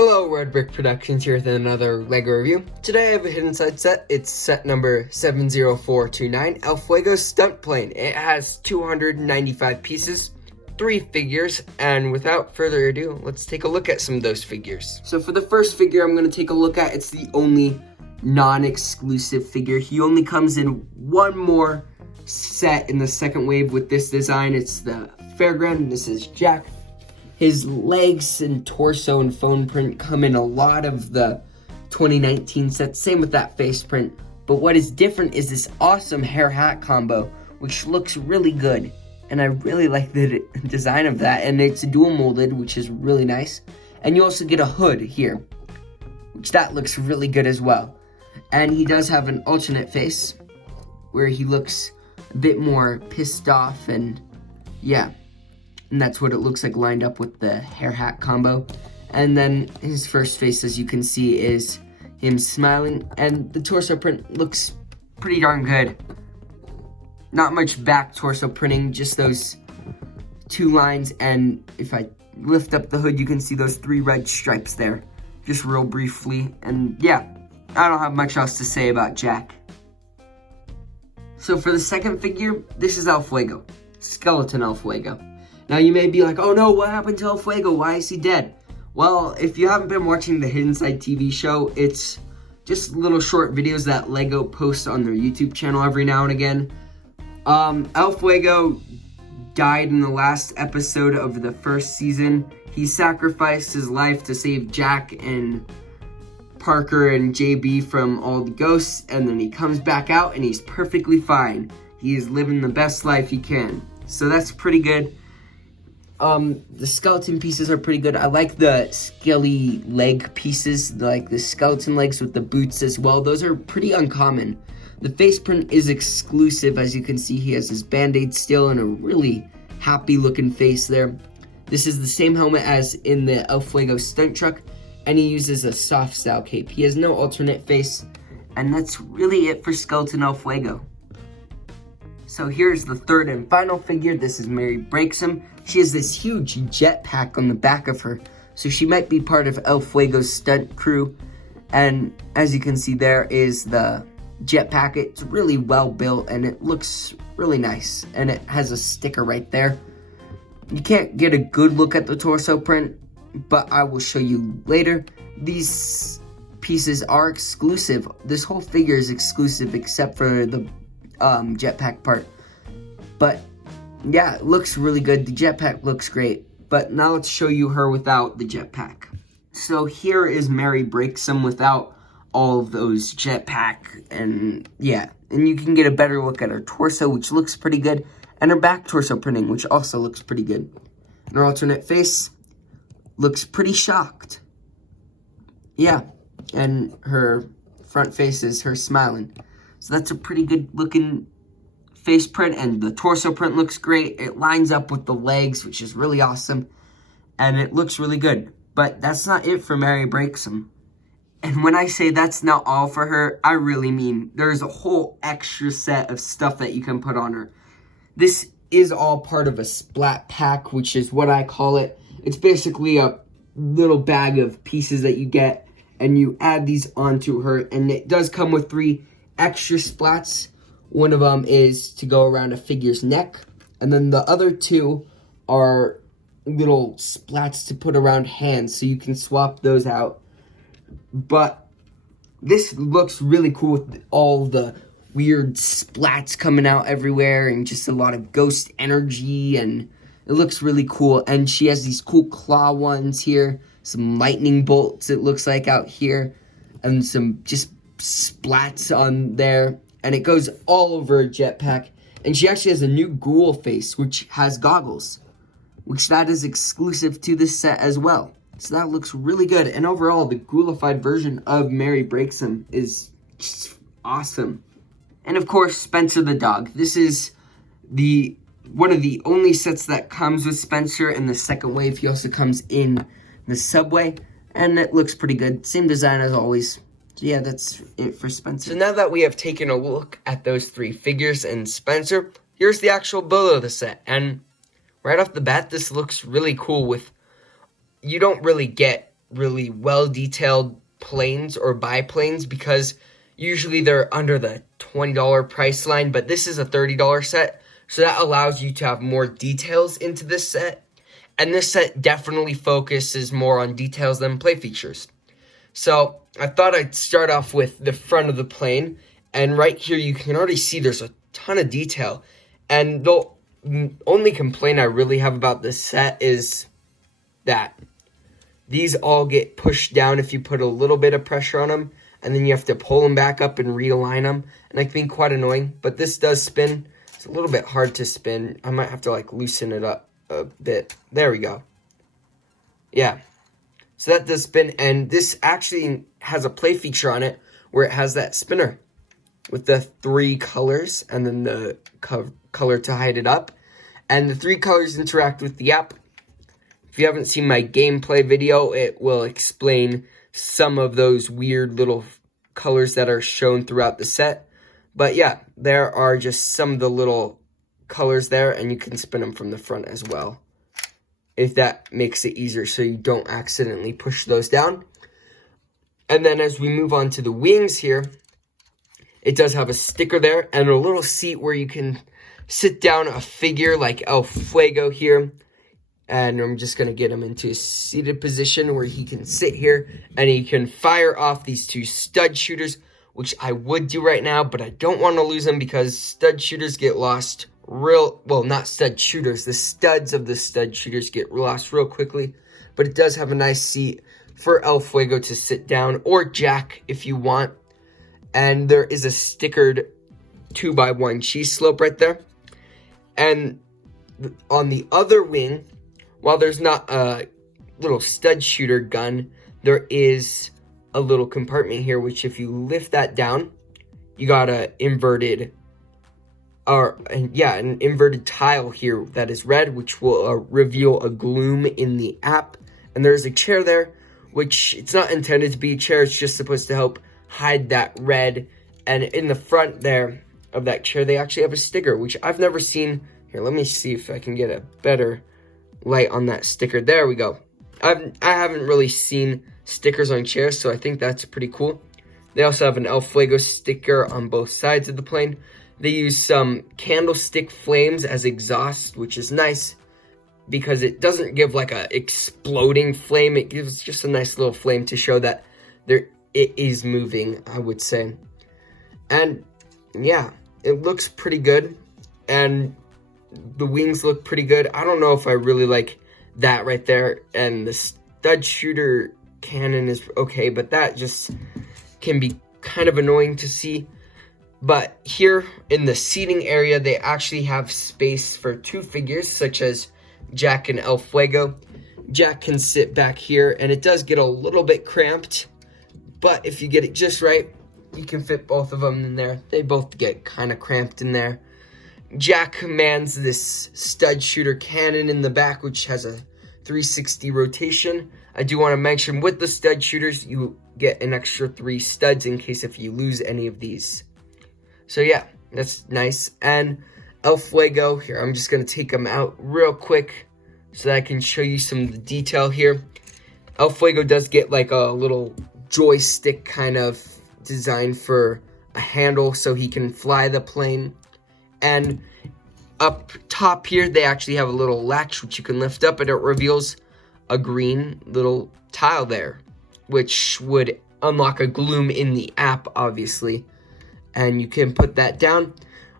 Hello, Red Brick Productions here with another LEGO review. Today I have a hidden side set. It's set number 70429, El Fuego Stunt Plane. It has 295 pieces, 3 figures, and without further ado, let's take a look at some of those figures. So for the first figure I'm going to take a look at, it's the only non-exclusive figure. He only comes in one more set in the second wave with this design. It's the Fairground. This is Jack. His legs and torso and phone print come in a lot of the 2019 sets. Same with that face print. But what is different is this awesome hair hat combo, which looks really good. And I really like the design of that. And it's dual molded, which is really nice. And you also get a hood here, which that looks really good as well. And he does have an alternate face where he looks a bit more pissed off, and yeah. And that's what it looks like lined up with the hair hat combo. And then his first face, as you can see, is him smiling. And the torso print looks pretty darn good. Not much back torso printing, just those 2 lines. And if I lift up the hood, you can see those 3 red stripes there. Just real briefly. And yeah, I don't have much else to say about Jack. So for the second figure, this is El Fuego. Skeleton El Fuego. Now you may be like, oh no, what happened to El Fuego? Why is he dead? Well, if you haven't been watching the Hidden Side TV show, it's just little short videos that LEGO posts on their YouTube channel every now and again. El Fuego died in the last episode of the first season. He sacrificed his life to save Jack and Parker and JB from all the ghosts, and then he comes back out and he's perfectly fine. He is living the best life he can. So that's pretty good. The skeleton pieces are pretty good. I like the skelly leg pieces, like the skeleton legs with the boots as well. Those are pretty uncommon. The face print is exclusive. As you can see, he has his band-aid still and a really happy looking face there. This is the same helmet as in the El Fuego stunt truck, and he uses a soft style cape. He has no alternate face, and that's really it for Skeleton El Fuego. So here's the third and final figure. This is Mary Breaksome. She has this huge jetpack on the back of her, so she might be part of El Fuego's stunt crew. And as you can see, there is the jetpack. It's really well built and it looks really nice, and it has a sticker right there. You can't get a good look at the torso print, but I will show you later. These pieces are exclusive. This whole figure is exclusive except for the jetpack part. But yeah, it looks really good. The jetpack looks great. But now let's show you her without the jetpack. So here is Mary Breaksome without all of those jetpack, and yeah. And you can get a better look at her torso, which looks pretty good, and her back torso printing, which also looks pretty good. And her alternate face looks pretty shocked. Yeah, and her front face is her smiling. So that's a pretty good looking face print, and the torso print looks great. It lines up with the legs, which is really awesome, and it looks really good. But that's not it for Mary Breaksome. And when I say that's not all for her, I really mean there's a whole extra set of stuff that you can put on her. This is all part of a splat pack, which is what I call it. It's basically a little bag of pieces that you get, and you add these onto her, and it does come with 3 extra splats. One of them is to go around a figure's neck, and then the other 2 are little splats to put around hands, so you can swap those out. But this looks really cool with all the weird splats coming out everywhere and just a lot of ghost energy, and it looks really cool. And she has these cool claw ones here, some lightning bolts it looks like out here, and some just splats on there. And it goes all over her jetpack. And she actually has a new ghoul face, which has goggles, which that is exclusive to this set as well. So that looks really good. And overall, the ghoulified version of Mary Breaksome is just awesome. And of course, Spencer the dog. This is one of the only sets that comes with Spencer in the second wave. He also comes in the subway, and it looks pretty good. Same design as always. So yeah, that's it for Spencer. So now that we have taken a look at those 3 figures and Spencer, here's the actual build of the set. And right off the bat, this looks really cool. You don't really get really well-detailed planes or biplanes because usually they're under the $20 price line, but this is a $30 set, so that allows you to have more details into this set. And this set definitely focuses more on details than play features. So I thought I'd start off with the front of the plane. And right here you can already see there's a ton of detail. And the only complaint I really have about this set is that these all get pushed down if you put a little bit of pressure on them. And then you have to pull them back up and realign them. And that can be quite annoying. But this does spin. It's a little bit hard to spin. I might have to like loosen it up a bit. There we go. Yeah. So that does spin, and this actually has a play feature on it where it has that spinner with the 3 colors and then the color to hide it up. And the 3 colors interact with the app. If you haven't seen my gameplay video, it will explain some of those weird little colors that are shown throughout the set. But yeah, there are just some of the little colors there, and you can spin them from the front as well, if that makes it easier so you don't accidentally push those down. And then as we move on to the wings here, it does have a sticker there and a little seat where you can sit down a figure like El Fuego here. And I'm just going to get him into a seated position where he can sit here and he can fire off these 2 stud shooters, which I would do right now, but I don't want to lose them because stud shooters get lost not stud shooters, the studs of the stud shooters get lost real quickly. But it does have a nice seat for El Fuego to sit down, or Jack if you want. And there is a stickered 2x1 cheese slope right there. And on the other wing, while there's not a little stud shooter gun, there is a little compartment here, which if you lift that down, you got an inverted tile here that is red, which will reveal a gloom in the app. And there's a chair there, which it's not intended to be a chair. It's just supposed to help hide that red. And in the front there of that chair, they actually have a sticker, which I've never seen. Here, let me see if I can get a better light on that sticker. There we go. I haven't really seen stickers on chairs, so I think that's pretty cool. They also have an El Fuego sticker on both sides of the plane. They use some candlestick flames as exhaust, which is nice because it doesn't give like a exploding flame. It gives just a nice little flame to show that it is moving, I would say. And yeah, it looks pretty good. And the wings look pretty good. I don't know if I really like that right there. And the stud shooter cannon is okay, but that just can be kind of annoying to see. But here in the seating area, they actually have space for 2 figures, such as Jack and El Fuego. Jack can sit back here, and it does get a little bit cramped. But if you get it just right, you can fit both of them in there. They both get kind of cramped in there. Jack commands this stud shooter cannon in the back, which has a 360 rotation. I do want to mention with the stud shooters, you get an extra 3 studs in case if you lose any of these. So yeah, that's nice. And El Fuego, here, I'm just going to take him out real quick so that I can show you some of the detail here. El Fuego does get like a little joystick kind of design for a handle so he can fly the plane. And up top here, they actually have a little latch which you can lift up, and it reveals a green little tile there, which would unlock a gloom in the app, obviously. And you can put that down.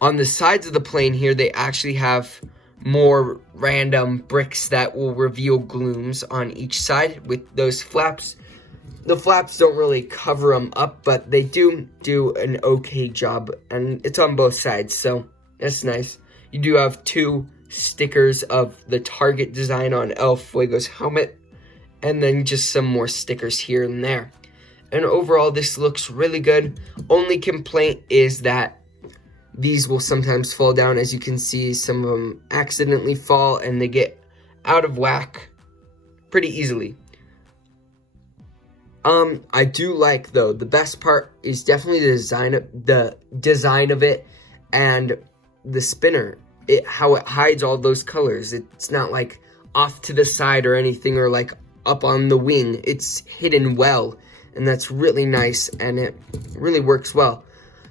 On the sides of the plane here, they actually have more random bricks that will reveal glooms on each side with those flaps. The flaps don't really cover them up, but they do an okay job, and it's on both sides, so that's nice. You do have 2 stickers of the target design on El Fuego's helmet, and then just some more stickers here and there. And overall, this looks really good. Only complaint is that these will sometimes fall down. As you can see, some of them accidentally fall and they get out of whack pretty easily. I do like, though, the best part is definitely the design of it and the spinner. How it hides all those colors. It's not like off to the side or anything, or like up on the wing. It's hidden well, and that's really nice, and it really works well.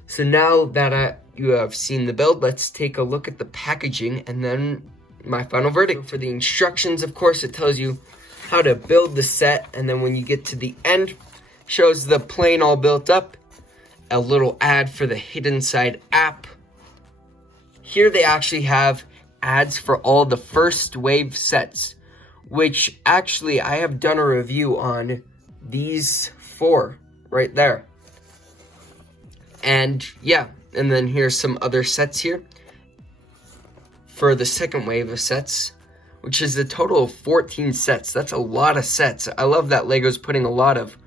So now that you have seen the build, let's take a look at the packaging and then my final verdict. For the instructions, of course, it tells you how to build the set, and then when you get to the end, shows the plane all built up, a little ad for the Hidden Side app. Here they actually have ads for all the first wave sets, which actually I have done a review on these 4 right there. And yeah, and then here's some other sets here for the second wave of sets, which is a total of 14 sets. That's a lot of sets. I love that LEGO's putting a lot of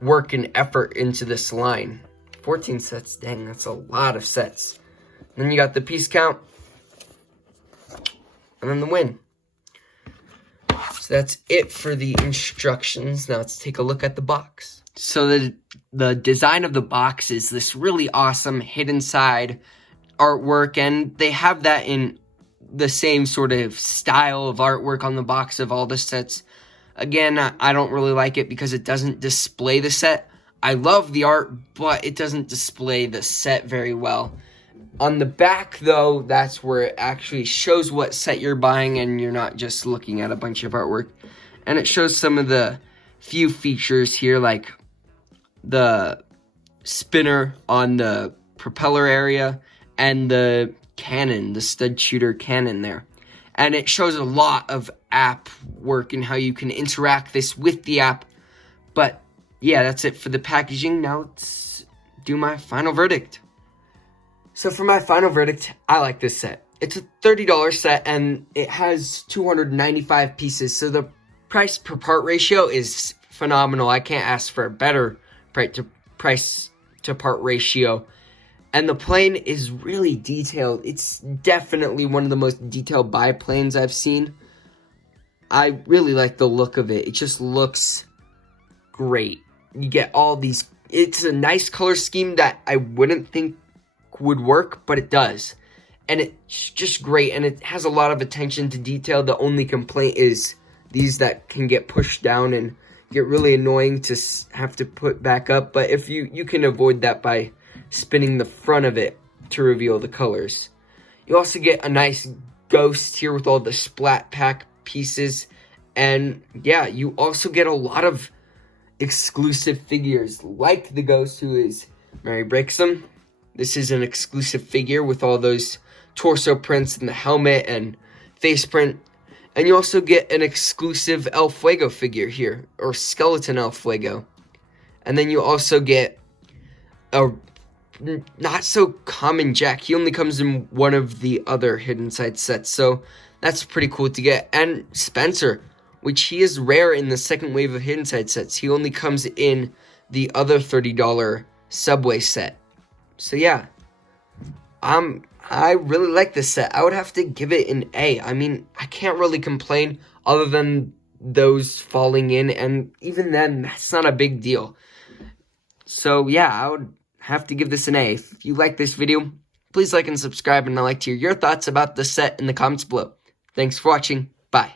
work and effort into this line. 14 sets, dang, that's a lot of sets. Then you got the piece count, and then the win. So that's it for the instructions. Now let's take a look at the box. So the design of the box is this really awesome Hidden Side artwork, and they have that in the same sort of style of artwork on the box of all the sets. Again, I don't really like it because it doesn't display the set. I love the art, but it doesn't display the set very well. On the back, though, that's where it actually shows what set you're buying, and you're not just looking at a bunch of artwork. And it shows some of the few features here, like the spinner on the propeller area and the cannon, the stud shooter cannon there. And it shows a lot of app work and how you can interact this with the app. But yeah, that's it for the packaging. Now let's do my final verdict. So for my final verdict, I like this set. It's a $30 set, and it has 295 pieces. So the price per part ratio is phenomenal. I can't ask for a better price to part ratio. And the plane is really detailed. It's definitely one of the most detailed biplanes I've seen. I really like the look of it. It just looks great. You get all these, it's a nice color scheme that I wouldn't think would work, but it does. And it's just great, and it has a lot of attention to detail. The only complaint is these that can get pushed down and get really annoying to have to put back up. But if you can avoid that by spinning the front of it to reveal the colors. You also get a nice ghost here with all the splat pack pieces. And yeah, you also get a lot of exclusive figures, like the ghost who is Mary Breaks Them. This is an exclusive figure with all those torso prints and the helmet and face print. And you also get an exclusive El Fuego figure here, or skeleton El Fuego. And then you also get a not so common Jack. He only comes in one of the other Hidden Side sets, so that's pretty cool to get. And Spencer, which he is rare in the second wave of Hidden Side sets. He only comes in the other $30 Subway set. So yeah, I really like this set. I would have to give it an A. I mean, I can't really complain other than those falling in, and even then, that's not a big deal. So yeah, I would have to give this an A. If you like this video, please like and subscribe, and I'd like to hear your thoughts about the set in the comments below. Thanks for watching. Bye.